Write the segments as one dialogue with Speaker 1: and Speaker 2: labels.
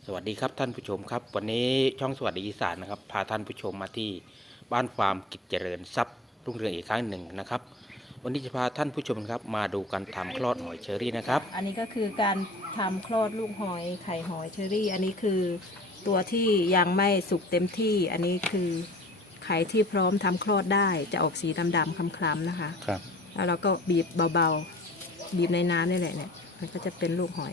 Speaker 1: สวัสดีครับท่านผู้ชมครับวันนี้ช่องสวัสดีอีสานนะครับพาท่านผู้ชมมาที่บ้านฟาร์มกิจเจริญทรัพย์รุ่งเรืองอีกครั้งหนึ่งนะครับวันนี้จะพาท่านผู้ชมครับมาดูการทำคลอดหอยเชอรี่นะครับ
Speaker 2: อันนี้ก็คือการทำคลอดลูกหอยไข่หอยเชอรี่อันนี้คือตัวที่ยังไม่สุกเต็มที่อันนี้คือไข่ที่พร้อมทำคลอดได้จะออกสีดำๆคล้ำๆนะคะ
Speaker 1: ครับ
Speaker 2: แล้วเราก็บีบเบาๆบีบในน้ำนี่แหละเนี่ยมันก็จะเป็นลูกหอย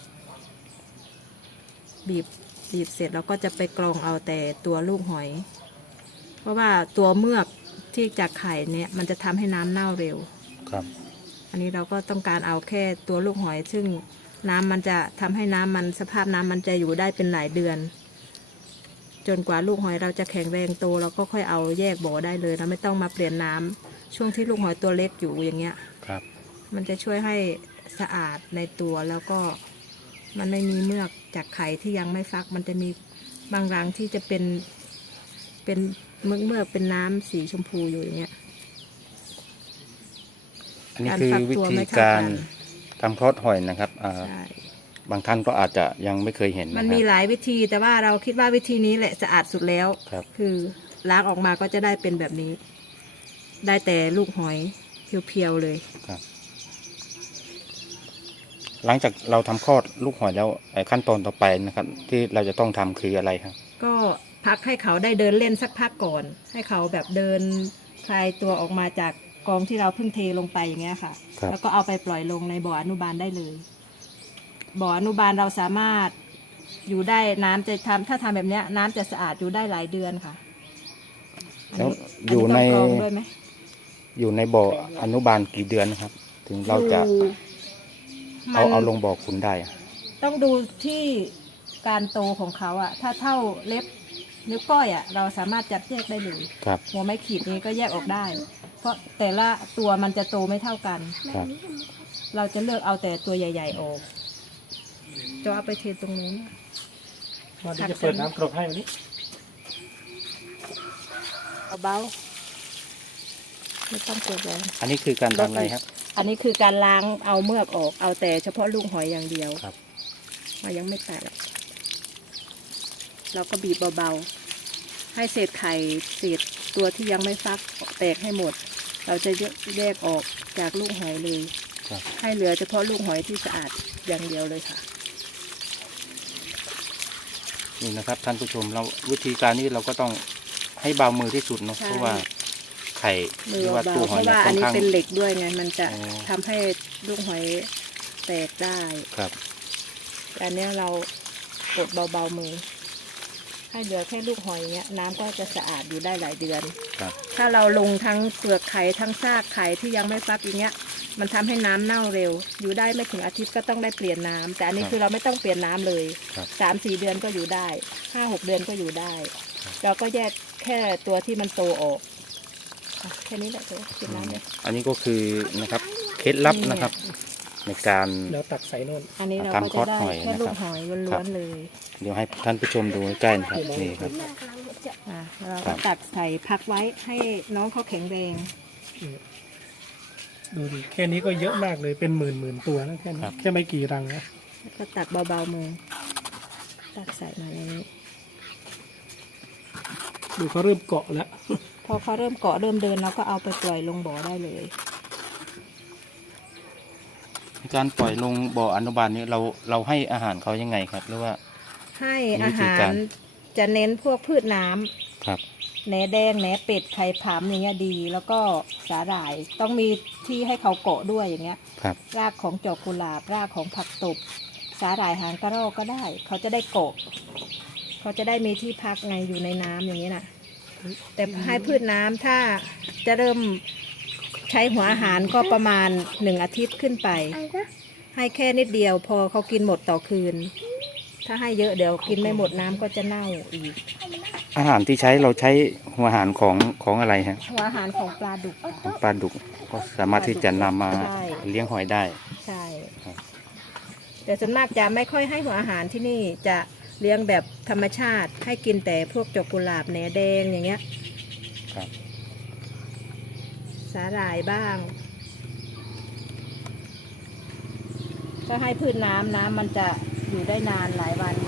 Speaker 2: บีบเสร็จเราก็จะไปกรองเอาแต่ตัวลูกหอย เพราะว่าตัวเมือกที่จากไข่เนี่ยมันจะทำให้น้ำเน่าเร็ว
Speaker 1: ครับ
Speaker 2: อันนี้เราก็ต้องการเอาแค่ตัวลูกหอยซึ่งน้ำมันจะทำให้น้ำมันสภาพน้ำมันจะอยู่ได้เป็นหลายเดือนจนกว่าลูกหอยเราจะแข็งแรงโตเราก็ค่อยเอาแยกบ่อได้เลยเราไม่ต้องมาเปลี่ยนน้ำช่วงที่ลูกหอยตัวเล็กอยู่อย่างเงี้ย
Speaker 1: ครับ
Speaker 2: มันจะช่วยให้สะอาดในตัวแล้วก็มันไม่มีเมือกจากไข่ที่ยังไม่ฟักมันจะมีบางรังที่จะเป็นเมือกเป็นน้ำสีชมพูอยู่อย่างเงี้ย
Speaker 1: อันนี้คือวิธีการทำคลอดหอยนะครับบางท่านก็อาจจะยังไม่เคยเห็น
Speaker 2: มันมีหลายวิธีแต่ว่าเราคิดว่าวิธีนี้แหละสะอาดสุดแล้วคือล้างออกมาก็จะได้เป็นแบบนี้ได้แต่ลูกหอยเพียวๆเลย
Speaker 1: ครับหลังจากเราทำคลอดลูกหอยแล้วขั้นตอนต่อไปนะครับที่เราจะต้องทำคืออะไรครับ
Speaker 2: ก็พักให้เขาได้เดินเล่นสักพักก่อนให้เขาแบบเดินคลายตัวออกมาจากกองที่เราเพิ่งเทลงไปอย่างเงี้ยค่ะแล้วก็เอาไปปล่อยลงในบ่ออนุบาลได้เลยบ่ออนุบาลเราสามารถอยู่ได้น้ำจะทำถ้าทำแบบเนี้ยน้ำจะสะอาดอยู่ได้หลายเดือนค่ะ
Speaker 1: แล้วอยู่ในบ่ออนุบาลกี่เดือนนะครับถึงเราจะเอาลงบ่อคุณได้
Speaker 2: ต้องดูที่การโตของเขาอ่ะถ้าเท่าเล็บนิ้วก้อยอ่ะเราสามารถจับแยกได้เลยหัวไม้ขีดนี้ก็แยกออกได้เพราะแต่ละตัวมันจะโตไม่เท่ากันเราจะเลือกเอาแต่ตัวใหญ่ๆออกจะเอาไปเทตรงนู้น
Speaker 3: วันนี้จะเปิดน้ำกรอกให้วันนี้
Speaker 2: เบาๆไม่ต้องกดแรง
Speaker 1: อันนี้คือการทำอะไรครับ
Speaker 2: อันนี้คือการล้างเอาเมือกออกเอาแต่เฉพาะลูกหอยอย่างเดียวมันยังไม่แตกเราก็บีบเบาๆให้เศษไข่เศษตัวที่ยังไม่ฟักแตกให้หมดเราจะแยกออกจากลูกหอยเลยให้เหลือเฉพาะลูกหอยที่สะอาดอย่างเดียวเลยค่ะ
Speaker 1: นี่นะครับท่านผู้ชมเราวิธีการนี้เราก็ต้องให้เบามือที่สุดเนาะเพราะว่าไข่หรือว่าตัวหอย
Speaker 2: อันนี้เป็นเหล็กด้วยไงมันจะทำให้ลูกหอยแตกได้
Speaker 1: ครับ
Speaker 2: อันนี้เรากดเบาๆมือให้เหลือแค่ลูกหอยเนี้ยน้ำก็จะสะอาดอยู่ได้หลายเดือนถ้าเราลงทั้งเปลือกไข่ทั้งซากไข่ที่ยังไม่ฟักอย่างเงี้ยมันทำให้น้ำเน่าเร็วอยู่ได้ไม่ถึงอาทิตย์ก็ต้องได้เปลี่ยนน้ำแต่อันนี้คือเราไม่ต้องเปลี่ยนน้ำเลย3-4 เดือนก็อยู่ได้5-6 เดือนก็อยู่ได้เราก็แยกแค่ตัวที่มันโตออกแค่นี้แหละตัวกินน้ำเลย
Speaker 1: อันนี้ก็คือนะครับเคล็ดลับนะครับในการ
Speaker 3: แล้วตักใส่โน่น
Speaker 2: อันนี้เราก็จะได้แค่ลูกหอยล้วนๆเลย
Speaker 1: เดี๋ยวให้ท่านผู้ชมดูใกล้ๆนะครับนี่ครับ
Speaker 2: เราก็ตักใส่พักไว้ให้น้องเขาแข็งแรง
Speaker 3: ดูดิแค่นี้ก็เยอะมากเลยเป็นหมื่นตัวนะแค่นี้แค่ไม่กี่รังนะ
Speaker 2: ก็ตักเบาๆมือตักใส่มาในนี้
Speaker 3: ดูเขาเริ่มเกาะแล้ว
Speaker 2: พอเขาเริ่มเกาะเริ่มเดินเราก็เอาไปปล่อยลงบ่อได้เลย
Speaker 1: การปล่อยลงบ่ออนุบาลนี้เราให้อาหารเขายังไงครับหรือว่า
Speaker 2: ให้อาหารจะเน้นพวกพืชน้ำ
Speaker 1: ครับ
Speaker 2: แหนแดงแหนเป็ดไข่ผำอย่างเงี้ยดีแล้วก็สาหร่ายต้องมีที่ให้เขาเกาะด้วยอย่างเงี้ยรากของจอกกุหลาบรากของผักตบสาหร่ายหางกระรอกก็ได้เขาจะได้เกาะเขาจะได้มีที่พักไงอยู่ในน้ำอย่างนี้น่ะแต่ให้พืชน้ำถ้าจะเริ่มใช้หัวอาหารก็ประมาณ1 อาทิตย์ขึ้นไปให้แค่นิดเดียวพอเขากินหมดต่อคืนถ้าให้เยอะเดี๋ยวกินไม่หมดน้ำก็จะเน่าอีก
Speaker 1: อาหารที่ใช้เราใช้หัวอาหารของอะไรฮะ
Speaker 2: หัวอาหารของปลาดุก
Speaker 1: ก็สามารถที่จะนำมาเลี้ยงหอยได้
Speaker 2: ใช่แต่ส่วนมากจะไม่ค่อยให้หัวอาหารที่นี่จะเลี้ยงแบบธรรมชาติให้กินแต่พวกจอกกุหลาบแหนแดงอย่างเงี้ยสาหร่ายบ้างก็ให้พืชน้ำมันจะอยู่ได้นานหลายวัน